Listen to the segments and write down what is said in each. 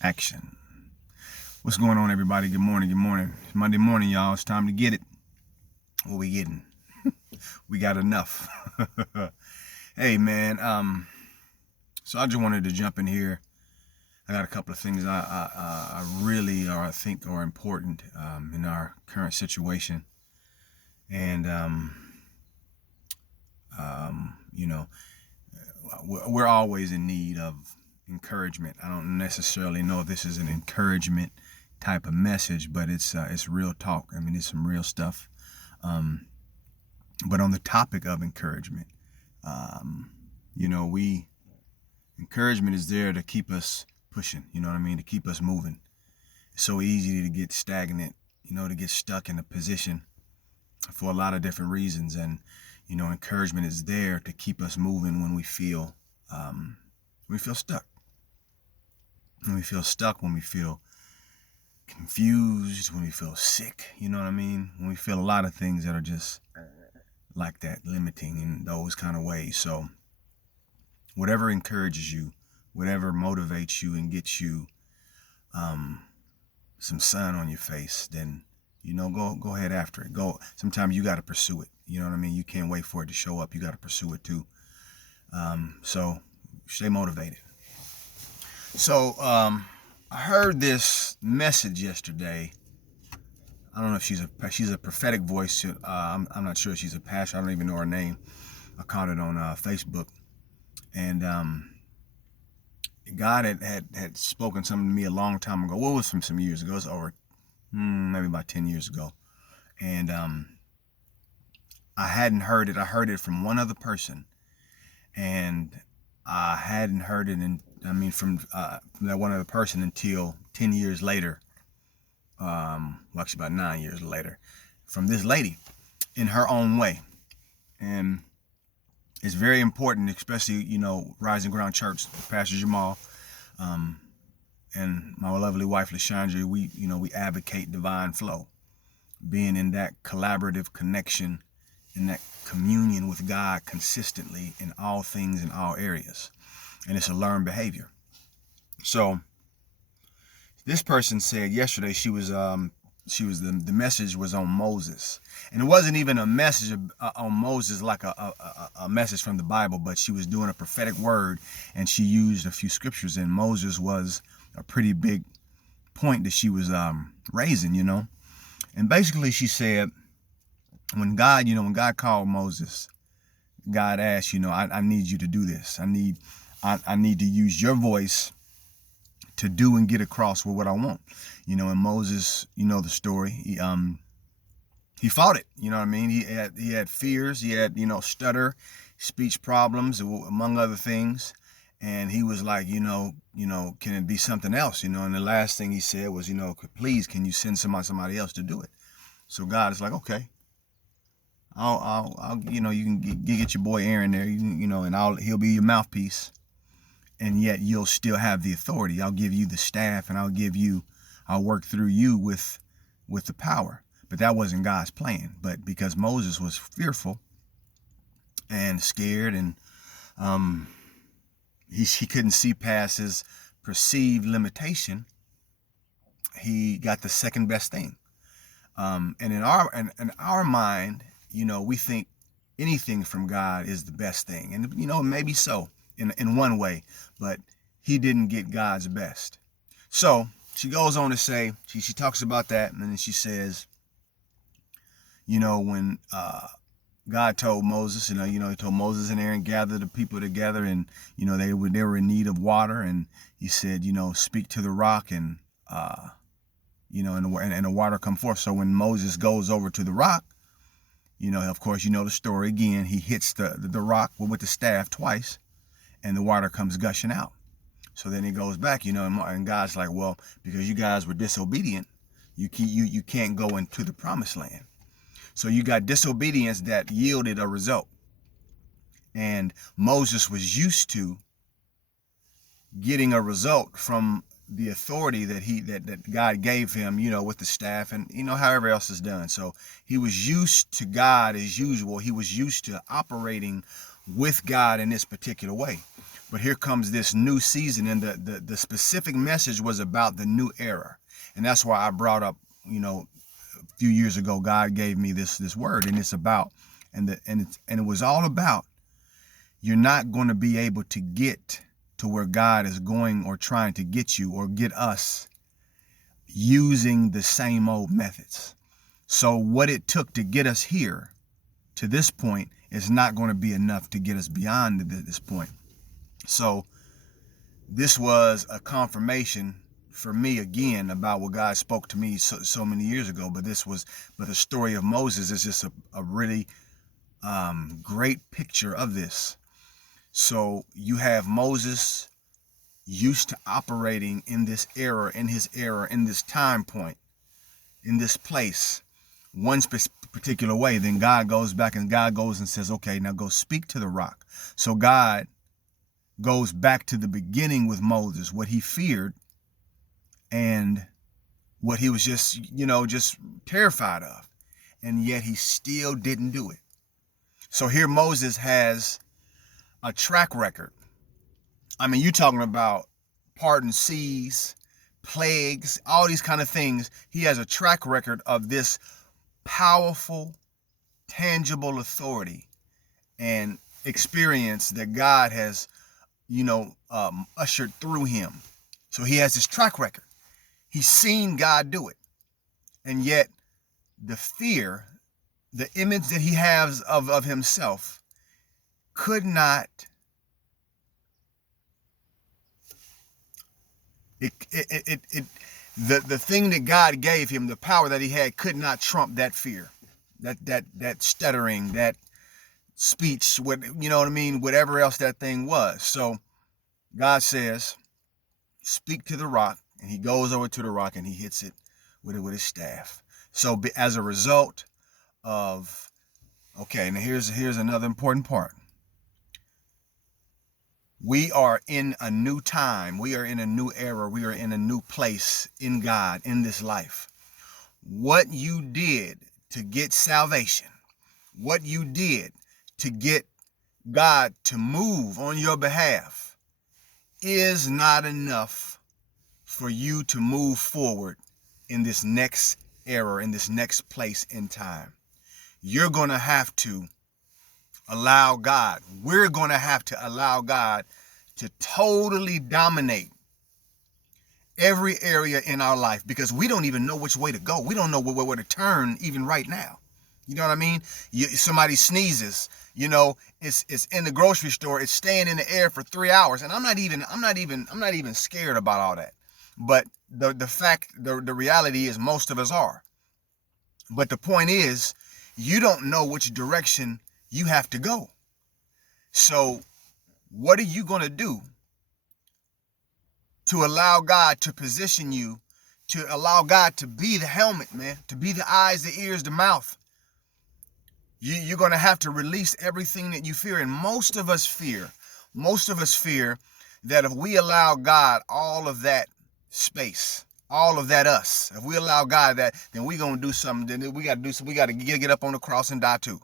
Action. What's going on, everybody? Good morning. Good morning. It's Monday morning, y'all. It's time to get it. What we getting? We got enough. Hey, man. So I just wanted to jump in here. I got a couple of things I really or I think are important in our current situation, and you know, we're always in need of encouragement. I don't necessarily know if this is an encouragement type of message, but it's real talk. I mean, it's some real stuff. But on the topic of encouragement, we encouragement is there to keep us pushing. You know what I mean? To keep us moving. It's so easy to get stagnant. To get stuck in a position for a lot of different reasons, and encouragement is there to keep us moving when we feel stuck. When we feel stuck, when we feel confused, when we feel sick, you know what I mean? When we feel a lot of things that are just like that, limiting in those kind of ways. So whatever encourages you, whatever motivates you and gets you some sun on your face, then go ahead after it. Go. Sometimes you got to pursue it. You know what I mean? You can't wait for it to show up. You got to pursue it too. So stay motivated. So I heard this message yesterday. I don't know if she's a prophetic voice. I'm not sure if she's a pastor. I don't even know her name. I caught it on Facebook, and God had spoken something to me a long time ago. Well, it was from some years ago. It was over maybe about 10 years ago, and I hadn't heard it. I heard it from one other person, and I hadn't heard it from that one other person until 10 years later. Actually about 9 years later, from this lady in her own way. And it's very important, especially, Rising Ground Church, Pastor Jamal, and my lovely wife, LaShandra, we advocate divine flow, being in that collaborative connection, in that communion with God consistently in all things, in all areas. And it's a learned behavior. So this person said yesterday the message was on Moses, and it wasn't even a message on Moses like a message from the Bible, but she was doing a prophetic word, and she used a few scriptures, and Moses was a pretty big point that she was raising, and basically she said when God called Moses, God asked, I need you to do this. I need to use your voice to do and get across with what I want. And Moses, the story, he fought it. You know what I mean? He had fears. He had, stutter, speech problems, among other things. And he was like, can it be something else? And the last thing he said was, please, can you send somebody else to do it? So God is like, okay, I'll you can get your boy Aaron there, and he'll be your mouthpiece. And yet you'll still have the authority. I'll give you the staff, and I'll work through you with the power. But that wasn't God's plan. But because Moses was fearful and scared, and he couldn't see past his perceived limitation, he got the second best thing. And in our mind, we think anything from God is the best thing, and maybe so in one way, but he didn't get God's best. So she goes on to say, she talks about that, and then she says, when God told Moses, he told Moses and Aaron, gather the people together, and they were in need of water, and he said, speak to the rock, and and the water come forth. So when Moses goes over to the rock, of course, the story again. He hits the rock with the staff twice, and the water comes gushing out. So then he goes back, and God's like, well, because you guys were disobedient, you can't go into the promised land. So you got disobedience that yielded a result. And Moses was used to getting a result from the authority that God gave him, with the staff, and however else is done. So he was used to God as usual. He was used to operating with God in this particular way. But here comes this new season, and the specific message was about the new era. And that's why I brought up, a few years ago, God gave me this word, and it's about, and it was all about, you're not going to be able to get to where God is going or trying to get you or get us using the same old methods. So what it took to get us here to this point is not going to be enough to get us beyond this point. So this was a confirmation for me again about what God spoke to me so many years ago. But the story of Moses is just a really great picture of this. So you have Moses used to operating in this era, in this time point, in this place, one particular way. Then God goes back and God goes and says, okay, now go speak to the rock. So God goes back to the beginning with Moses, what he feared and what he was just terrified of. And yet he still didn't do it. So here Moses has a track record. I mean, you're talking about parting seas, plagues, all these kind of things. He has a track record of this powerful, tangible authority and experience that God has, ushered through him. So he has this track record. He's seen God do it. And yet the fear, the image that he has of himself could not, the thing that God gave him, the power that he had, could not trump that fear, that stuttering, that speech, whatever else that thing was. So God says, speak to the rock, and he goes over to the rock and he hits it with his staff. So as a result of, okay, now here's another important part. We are in a new time. We are in a new era. We are in a new place in God, in this life. What you did to get salvation, what you did to get God to move on your behalf, is not enough for you to move forward in this next era, in this next place in time. You're going to have to allow God, we're going to have to allow God to totally dominate every area in our life, because we don't even know which way to go. We don't know where to turn even right now. You know what I mean? Somebody sneezes, it's in the grocery store, it's staying in the air for 3 hours. And I'm not even scared about all that. But the reality is most of us are. But the point is, you don't know which direction you have to go. So what are you going to do to allow God to position you, to allow God to be the helmet, man, to be the eyes, the ears, the mouth? You're going to have to release everything that you fear. And most of us fear that if we allow God all of that space, all of that us, if we allow God that, then we're going to do something. Then we got to do something. We got to get up on the cross and die too.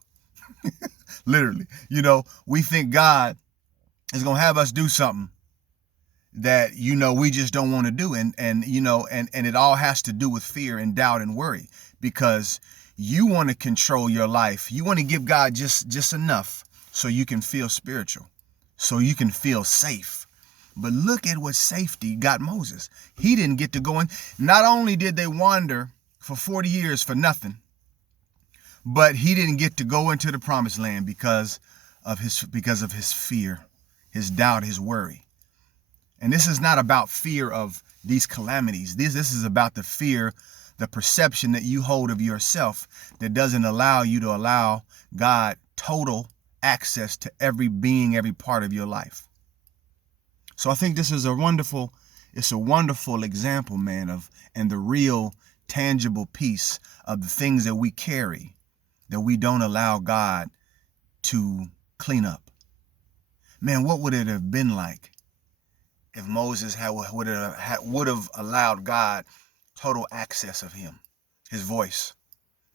Literally, we think God is going to have us do something that, we just don't want to do. And it all has to do with fear and doubt and worry, because you want to control your life. You want to give God just enough so you can feel spiritual, so you can feel safe. But look at what safety got Moses. He didn't get to go in. Not only did they wander for 40 years for nothing, but he didn't get to go into the promised land because of his fear, his doubt, his worry. And this is not about fear of these calamities. This is about the fear, the perception that you hold of yourself that doesn't allow you to allow God total access to every being, every part of your life. So I think this is a wonderful example, man, and the real tangible piece of the things that we carry that we don't allow God to clean up. Man, what would it have been like if Moses would have allowed God total access of him, his voice?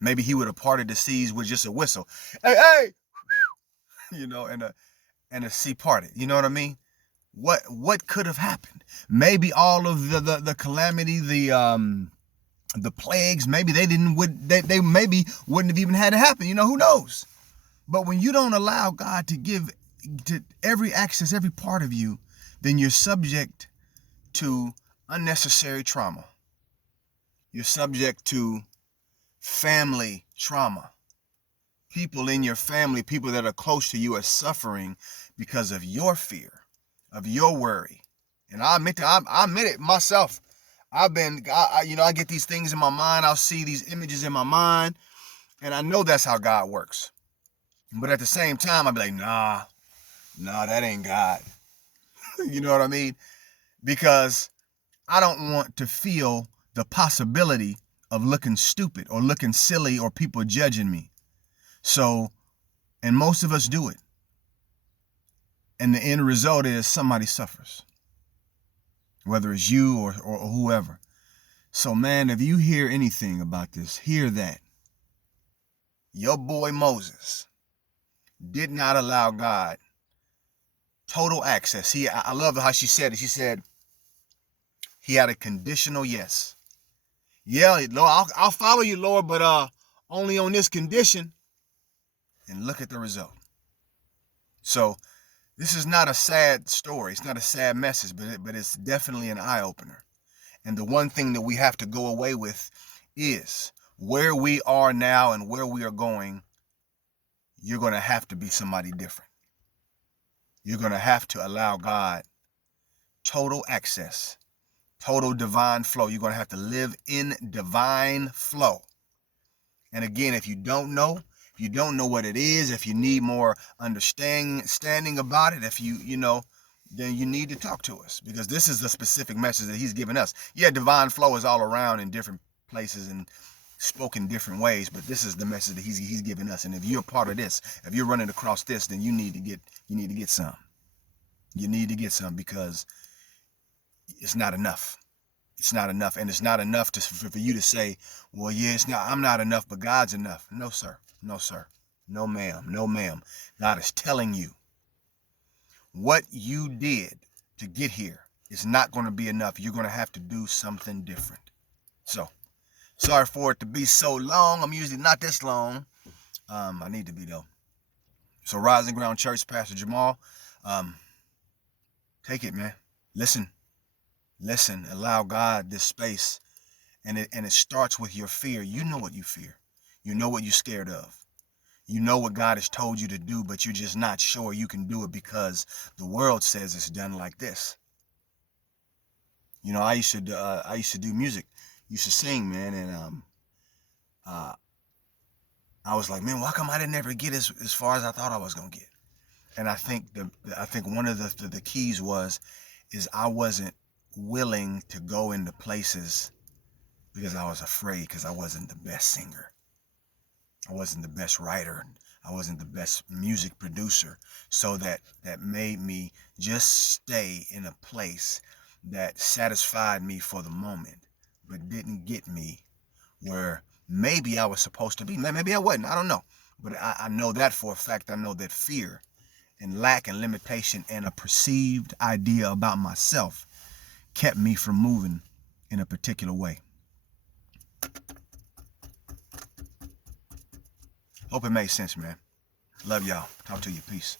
Maybe he would have parted the seas with just a whistle. Hey, and a sea parted. You know what I mean? What could have happened? Maybe all of the calamity, the plagues, maybe they maybe wouldn't have even had to happen. Who knows? But when you don't allow God to give to every access, every part of you, then you're subject to unnecessary trauma. You're subject to family trauma. People in your family, people that are close to you, are suffering because of your fear, of your worry. And I admit it myself. I get these things in my mind. I'll see these images in my mind, and I know that's how God works. But at the same time, I'll be like, nah, that ain't God. You know what I mean? Because I don't want to feel the possibility of looking stupid or looking silly or people judging me. So, and most of us do it. And the end result is somebody suffers, whether it's you or whoever. So, man, if you hear anything about this, hear that. Your boy Moses did not allow God total access. I love how she said it. She said he had a conditional yes. Yeah, Lord, I'll follow you, Lord, but only on this condition. And look at the result. So this is not a sad story. It's not a sad message, but it's definitely an eye-opener. And the one thing that we have to go away with is where we are now and where we are going. You're going to have to be somebody different. You're going to have to allow God total access, total divine flow. You're going to have to live in divine flow. And again, if you don't know what it is, if you need more understanding about it, if then you need to talk to us, because this is the specific message that he's given us. Yeah, divine flow is all around in different places and spoken different ways, but this is the message that he's given us. And if you're a part of this, if you're running across this, then you need to get some. You need to get some, because it's not enough. It's not enough. And it's not enough for you to say, well, yeah, I'm not enough, but God's enough. No, sir. No, sir. No, ma'am. No, ma'am. God is telling you what you did to get here is not going to be enough. You're going to have to do something different. So, sorry for it to be so long. I'm usually not this long. I need to be, though. So, Rising Ground Church, Pastor Jamal, take it, man. Listen, allow God this space. And it starts with your fear. You know what you fear. You know what you're scared of. You know what God has told you to do, but you're just not sure you can do it because the world says it's done like this. I used to do music, used to sing, man, and I was like, man, why come I didn't ever get as far as I thought I was gonna get? And I think one of the keys is I wasn't willing to go into places because I was afraid, because I wasn't the best singer. I wasn't the best writer. I wasn't the best music producer. So that made me just stay in a place that satisfied me for the moment, but didn't get me where maybe I was supposed to be. Maybe I wasn't. I don't know. But I know that for a fact. I know that fear and lack and limitation and a perceived idea about myself kept me from moving in a particular way. Hope it made sense, man. Love y'all. Talk to you. Peace.